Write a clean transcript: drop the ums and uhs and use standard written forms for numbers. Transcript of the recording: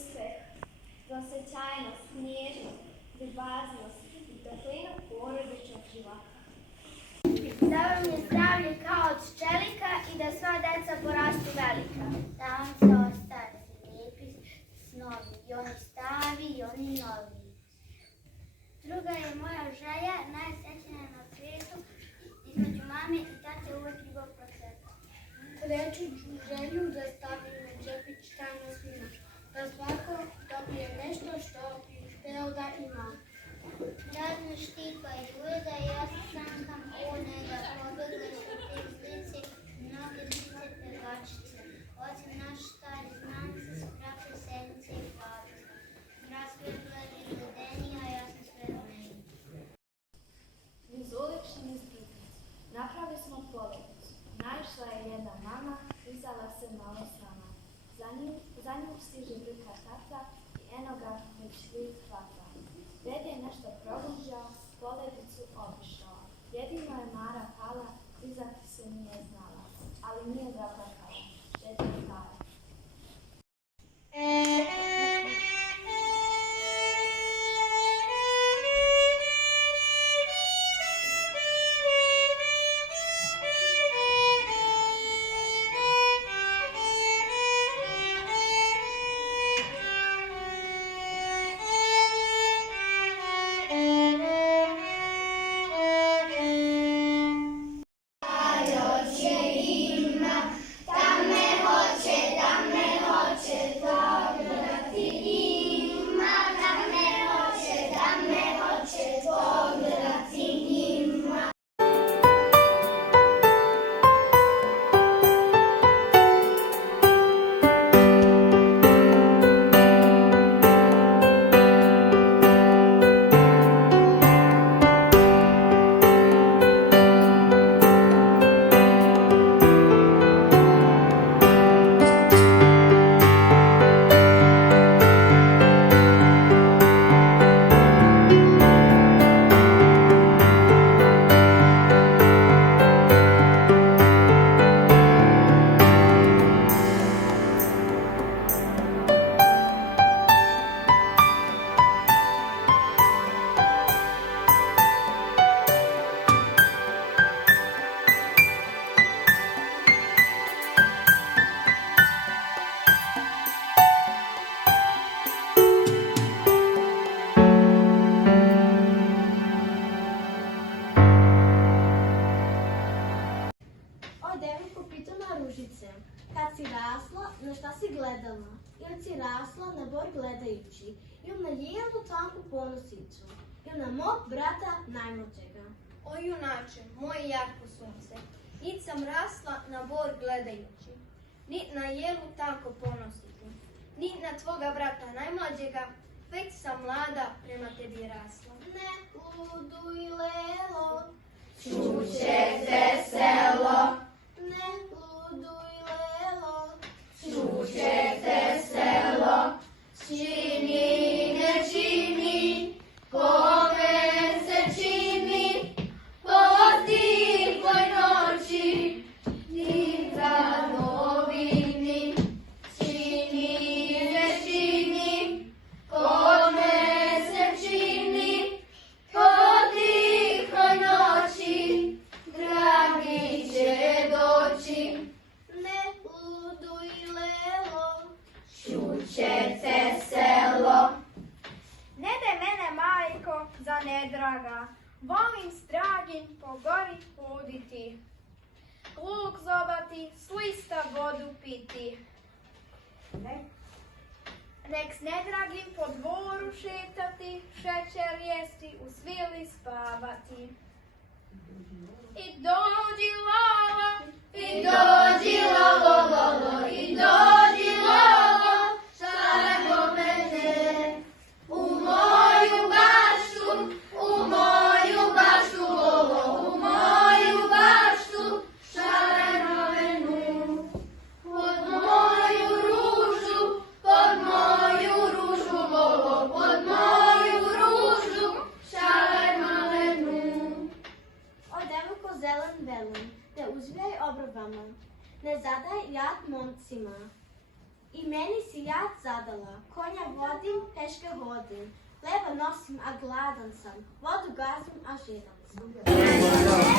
uspeh, za osjećajnost, nježnost, ljubaznost i toplinu porodičnog života. Da vam je zdravlje kao od čelika i da sva deca porastu velika. Da vam se ostare lijepi snovi, i oni stari i oni novi. Druga je moja želja, najsrećnija na svijetu, između mame i tate uvek ljubav procveta. Treću želju da stavim na džepić tajno svima, da svako dobije nešto što bi hteo da ima. Razne štipa i gleda, ja se sankam u njega, pobegle su te zlice, mnoge lice pevačice. Oci naš stari znance su krake sedmice i glavice. Rasvjet gledi gledeni, a ja sam sve rumeni. Uz ulični izbružnicu napravili smo polednicu. Naišla je jedna mama, dizala se malo sama. Za nju stiže brka tata i eno ga već vid hvata. Ded je nešto progužao, poledicu obišao. Jedino je Mara pala, dizati se nije znala, ali nije zaplakala. Ded je stara. Kad si rasla, na šta si gledala? Ili si rasla na bor gledajući, ili na jelu tanku ponosicu, ili na mog brata najmlađega? O junače, moje jarko sunce, nit sam rasla na bor gledajući, nit na jelu tanko ponosicu, nit na tvoga brata najmlađega, već sam mlada prema tebi rasla. Ne luduj lelo, čuće te selo, ne luduj lelo, čuće te selo, čini ne čini, kome se čini, po tihoj noći, ni za novini, čini ne čini, kome se čini, po tihoj noći, dragi će doći. ne luduj lelo, Čuće te selo. Ne daj mene, majko, za nedraga, volim s dragim po gori hoditi. Luk zobati, s lista vodu piti. Nek s nedragim po dvoru šetati, šećer jesti, u svili spavati. I dođi lala, I dođi lolo, lolo, i dođi lolo, šareno mene, u moju baštu, lolo, u moju baštu, šareno menu, pod moju ružu, lolo, pod moju ružu, šareno menu. o devojko zelen velin, te uzvijaj obrvama, ne zadaj jad momcima. I meni si jad zadala, konja vodim, peške hodim. Leba nosim, a gladan sam, vodu gazim, a žedan sam.